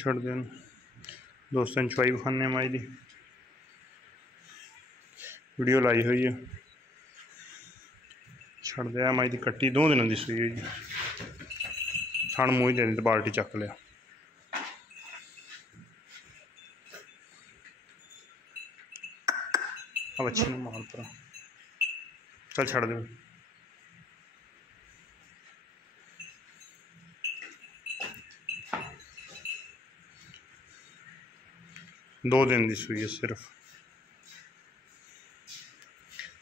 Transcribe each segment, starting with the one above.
छड़ देन दोस्तों चवाई खाने माई दी वीडियो लाई हुई है। छड़ दिया माई दी कट्टी 2 दिनों की सूई हुई थन मूँह दे दी बाल्टी चक लिया। अब अच्छी माल पर चल छड़ दे। दो दिन की सूई है सिर्फ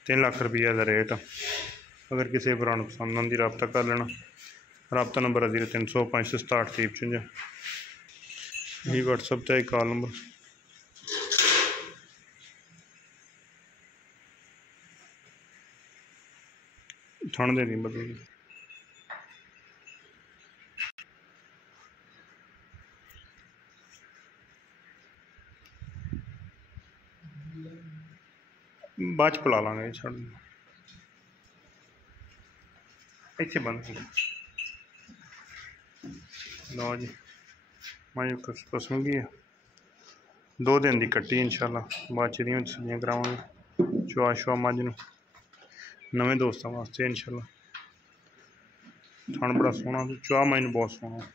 3 लाख रुपया का रेट। अगर किसी भरा पसंद आती रबता कर लेना। रबता नंबर है 0305 67 55। यही व्हाट्सएप पर एक कॉल नंबर। ठंड दे दी बदली बाद पिला लाँगे छड़ इतने बंद लो जी माई कसम की है 2 दिन की कट्टी इंशाल्लाह बाद च सब्जियां करावांगे चुआ शुआ मझ नूं नवे दोस्तों वास्ते इंशाल्लाह। थन बड़ा सोहना चुआ मझ नूं बहुत सोहना।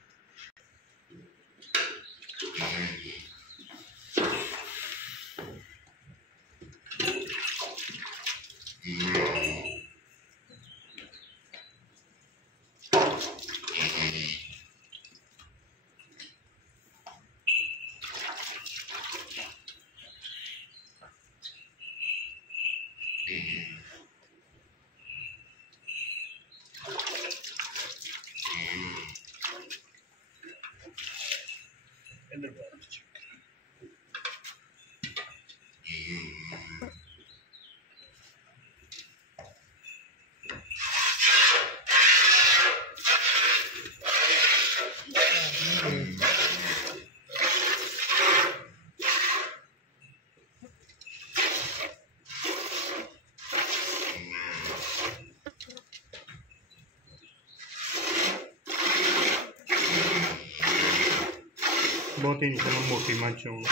बहुत ही इंशाल्लाह मोटी मच होगी।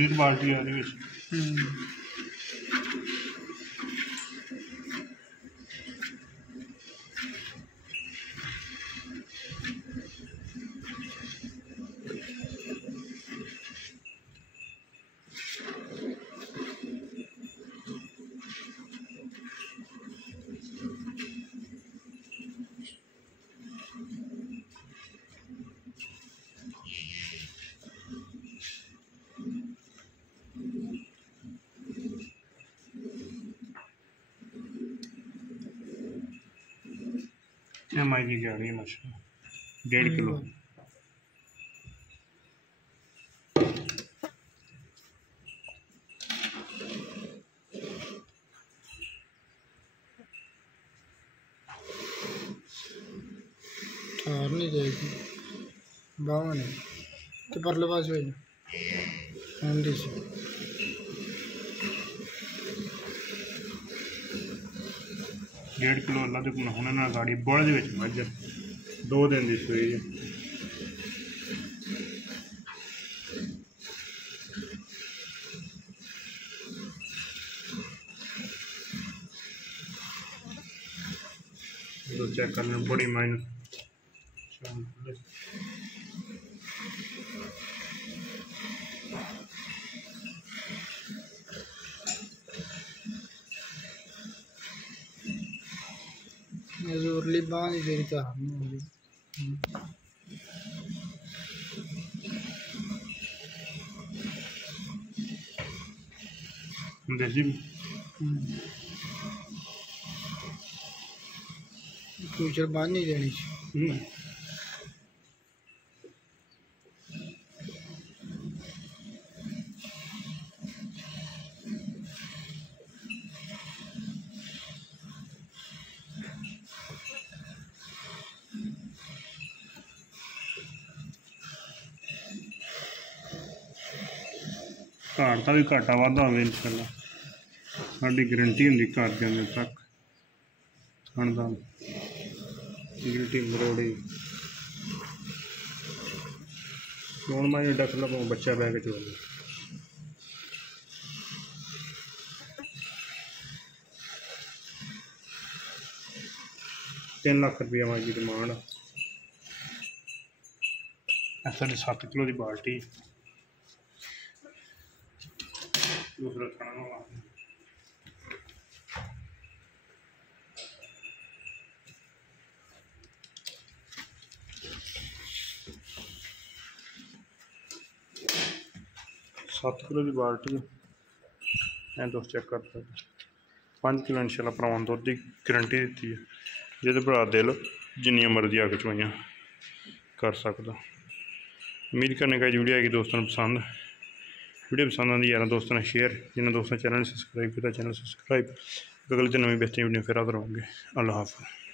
एक बाल्टी आ रही है माई की जा रही है मछली 1.5 किलो। और नहीं जाएगी बावन है तो परले पास हो आंधी से 1.5 किलो अल्लाह तो हुने ना गाड़ी बोले दे विच मझ 2 दिन की सूई है। तो चेक करना बड़ी माइनस जोरली बांध तेरी तो देसी फ्यूचर बांध नहीं देनी चाहिए। ਘਾਟ ਦਾ ਵੀ ਘਾਟਾ ਵਾਧਾ ਹੋਵੇ ਇਨਸ਼ਾਅੱਲਾ ਸਾਡੀ ਗਰੰਟੀ ਹੁੰਦੀ ਘਰ ਜਾਂਦੇ ਤੱਕ ਥਣ ਦਾ ਗਿਲਟੀ ਮਰੋੜੀ ਹੁਣ ਮੈਂ ਡੱਕ ਲਵਾਂ ਬੱਚਾ ਬੈ ਕੇ ਚੋਲ 3 ਲੱਖ रुपया माँ की डिमांड ऐसा 7 किलो की बाल्टी दूसरा खाना ला 7 किलो की बाल्टी है दोस्त चेक कर सकते 5 किलो इंशाल्लाह भरावां दुध की गारंटी दी है जिहदे भरा दिल जिन्नियां मर्जी आके चवाइयां कर सकदा उम्मीद करने का वीडियो आएगी दोस्तों पसंद वीडियो पसंद आती यार दोस्तों ने शेयर जिन्होंने दोस्तों चैनल सब्सक्राइब किया चैनल सब्सक्राइब अगले दिन नवी बेहतरीन वीडियो फिर हाजिर होंगे अल्लाह हाफ़िज़।